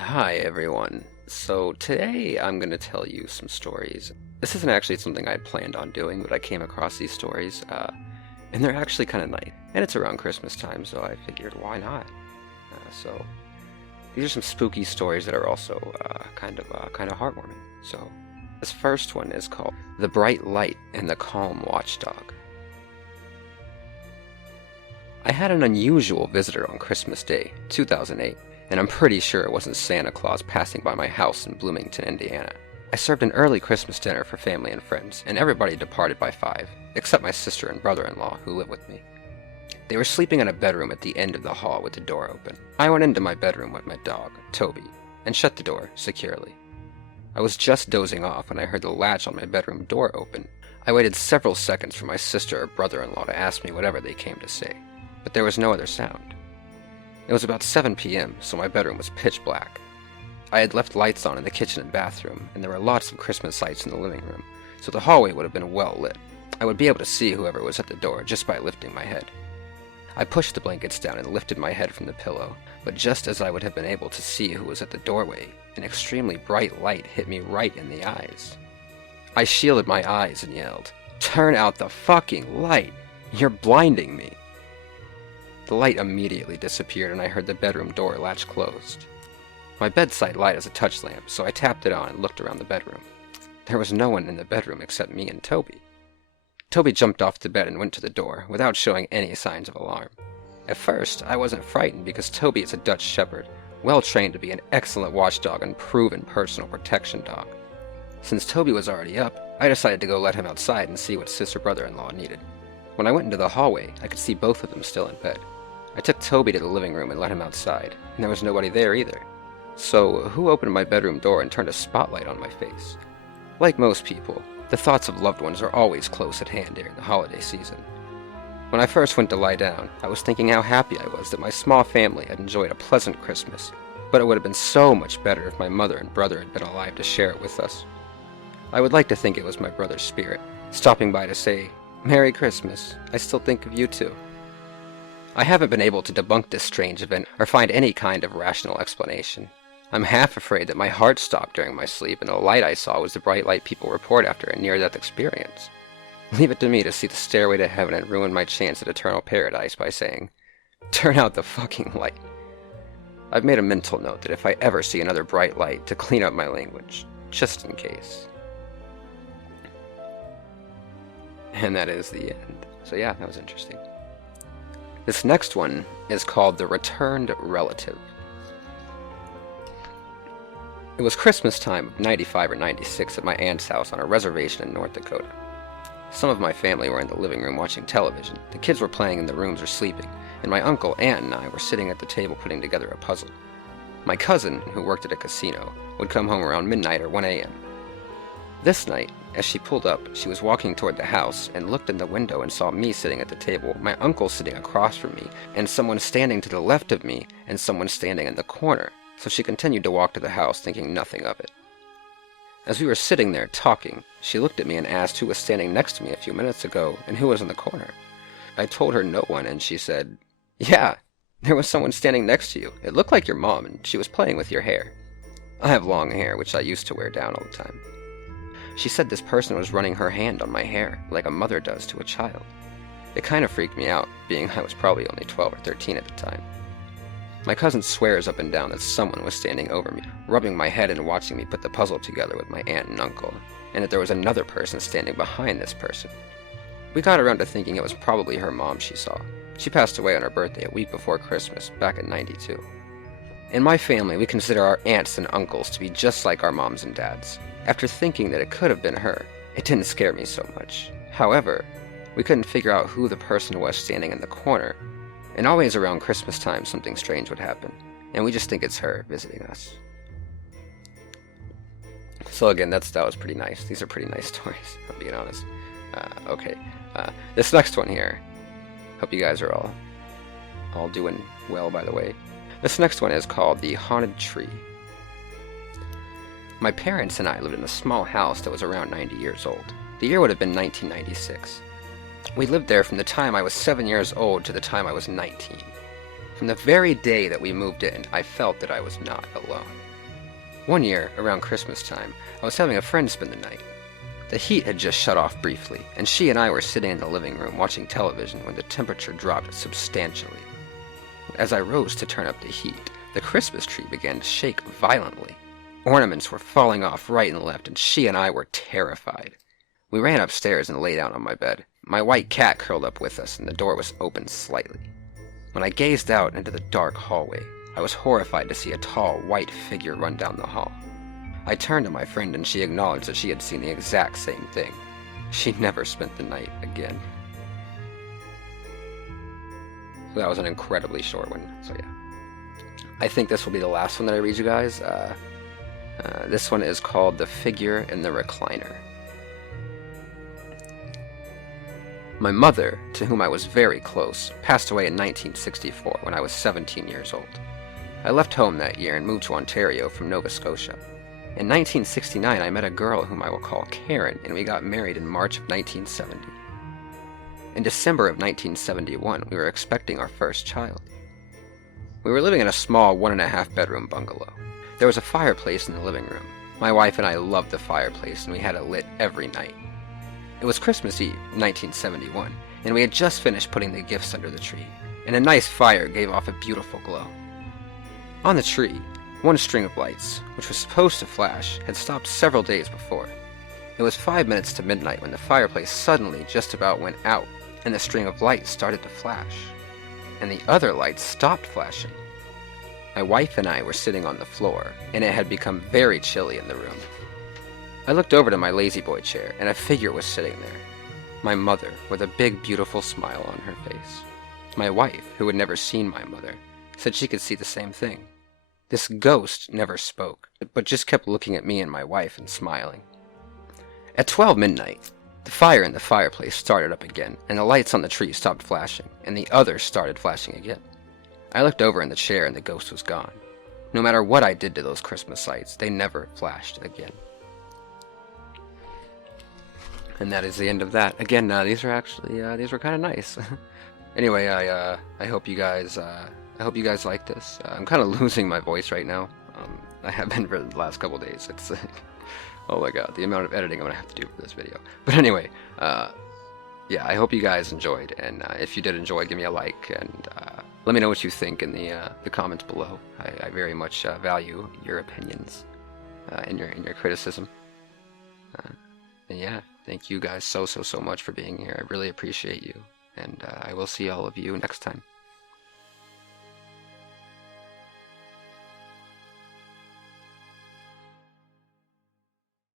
Hi everyone. So today I'm going to tell you some stories. This isn't actually something I had planned on doing, but I came across these stories, and they're actually kind of nice. And it's around Christmas time, so I figured why not? So these are some spooky stories that are also kind of heartwarming. So this first one is called "The Bright Light and the Calm Watchdog." I had an unusual visitor on Christmas Day, 2008. And I'm pretty sure it wasn't Santa Claus passing by my house in Bloomington, Indiana. I served an early Christmas dinner for family and friends, and everybody departed by 5, except my sister and brother-in-law who live with me. They were sleeping in a bedroom at the end of the hall with the door open. I went into my bedroom with my dog, Toby, and shut the door securely. I was just dozing off when I heard the latch on my bedroom door open. I waited several seconds for my sister or brother-in-law to ask me whatever they came to say, but there was no other sound. It was about 7 p.m., so my bedroom was pitch black. I had left lights on in the kitchen and bathroom, and there were lots of Christmas lights in the living room, so the hallway would have been well lit. I would be able to see whoever was at the door just by lifting my head. I pushed the blankets down and lifted my head from the pillow, but just as I would have been able to see who was at the doorway, an extremely bright light hit me right in the eyes. I shielded my eyes and yelled, "Turn out the fucking light! You're blinding me!" The light immediately disappeared and I heard the bedroom door latch closed. My bedside light is a touch lamp, so I tapped it on and looked around the bedroom. There was no one in the bedroom except me and Toby. Toby jumped off the bed and went to the door, without showing any signs of alarm. At first, I wasn't frightened because Toby is a Dutch Shepherd, well trained to be an excellent watchdog and proven personal protection dog. Since Toby was already up, I decided to go let him outside and see what sister brother-in-law needed. When I went into the hallway, I could see both of them still in bed. I took Toby to the living room and let him outside, and there was nobody there either. So, who opened my bedroom door and turned a spotlight on my face? Like most people, the thoughts of loved ones are always close at hand during the holiday season. When I first went to lie down, I was thinking how happy I was that my small family had enjoyed a pleasant Christmas, but it would have been so much better if my mother and brother had been alive to share it with us. I would like to think it was my brother's spirit, stopping by to say, "Merry Christmas, I still think of you too." I haven't been able to debunk this strange event or find any kind of rational explanation. I'm half afraid that my heart stopped during my sleep and the light I saw was the bright light people report after a near-death experience. Leave it to me to see the stairway to heaven and ruin my chance at eternal paradise by saying, "Turn out the fucking light." I've made a mental note that if I ever see another bright light to clean up my language, just in case. And that is the end. So yeah, that was interesting. This next one is called The Returned Relative. It was Christmas time of 95 or 96 at my aunt's house on a reservation in North Dakota. Some of my family were in the living room watching television, the kids were playing in the rooms or sleeping, and my uncle, aunt, and I were sitting at the table putting together a puzzle. My cousin, who worked at a casino, would come home around midnight or 1 a.m. This night, as she pulled up, she was walking toward the house and looked in the window and saw me sitting at the table, my uncle sitting across from me, and someone standing to the left of me, and someone standing in the corner, so she continued to walk to the house thinking nothing of it. As we were sitting there talking, she looked at me and asked who was standing next to me a few minutes ago and who was in the corner. I told her no one, and she said, "Yeah, there was someone standing next to you. It looked like your mom, and she was playing with your hair." I have long hair, which I used to wear down all the time. She said this person was running her hand on my hair, like a mother does to a child. It kind of freaked me out, being I was probably only 12 or 13 at the time. My cousin swears up and down that someone was standing over me, rubbing my head and watching me put the puzzle together with my aunt and uncle, and that there was another person standing behind this person. We got around to thinking it was probably her mom she saw. She passed away on her birthday a week before Christmas, back in '92. In my family, we consider our aunts and uncles to be just like our moms and dads. After thinking that it could have been her, it didn't scare me so much. However, we couldn't figure out who the person was standing in the corner, and always around Christmas time something strange would happen, and we just think it's her visiting us. So again, that was pretty nice. These are pretty nice stories, if I'm being honest. Okay, this next one here, hope you guys are all doing well, by the way. This next one is called The Haunted Tree. My parents and I lived in a small house that was around 90 years old. The year would have been 1996. We lived there from the time I was 7 years old to the time I was 19. From the very day that we moved in, I felt that I was not alone. One year, around Christmas time, I was having a friend spend the night. The heat had just shut off briefly, and she and I were sitting in the living room watching television when the temperature dropped substantially. As I rose to turn up the heat, the Christmas tree began to shake violently. Ornaments were falling off right and left, and she and I were terrified. We ran upstairs and lay down on my bed. My white cat curled up with us, and the door was open slightly. When I gazed out into the dark hallway, I was horrified to see a tall, white figure run down the hall. I turned to my friend, and she acknowledged that she had seen the exact same thing. She never spent the night again. So that was an incredibly short one, so yeah. I think this will be the last one that I read you guys. This one is called The Figure in the Recliner. My mother, to whom I was very close, passed away in 1964 when I was 17 years old. I left home that year and moved to Ontario from Nova Scotia. In 1969, I met a girl whom I will call Karen, and we got married in March of 1970. In December of 1971, we were expecting our first child. We were living in a small 1.5 bedroom bungalow. There was a fireplace in the living room. My wife and I loved the fireplace, and we had it lit every night. It was Christmas Eve, 1971, and we had just finished putting the gifts under the tree, and a nice fire gave off a beautiful glow. On the tree, one string of lights, which was supposed to flash, had stopped several days before. It was 5 minutes to midnight when the fireplace suddenly just about went out, and the string of lights started to flash, and the other lights stopped flashing. My wife and I were sitting on the floor, and it had become very chilly in the room. I looked over to my lazy boy chair, and a figure was sitting there. My mother, with a big, beautiful smile on her face. My wife, who had never seen my mother, said she could see the same thing. This ghost never spoke, but just kept looking at me and my wife and smiling. At 12 midnight, the fire in the fireplace started up again, and the lights on the tree stopped flashing, and the others started flashing again. I looked over in the chair, and the ghost was gone. No matter what I did to those Christmas lights, they never flashed again. And that is the end of that. Again, these are actually these were kind of nice. Anyway, I hope you guys like this. I'm kind of losing my voice right now. I have been for the last couple days. It's oh my god, the amount of editing I'm gonna have to do for this video. But anyway, yeah, I hope you guys enjoyed, and if you did enjoy, give me a like, and let me know what you think in the comments below. I very much value your opinions and your criticism. And yeah, thank you guys so much for being here. I really appreciate you, and I will see all of you next time.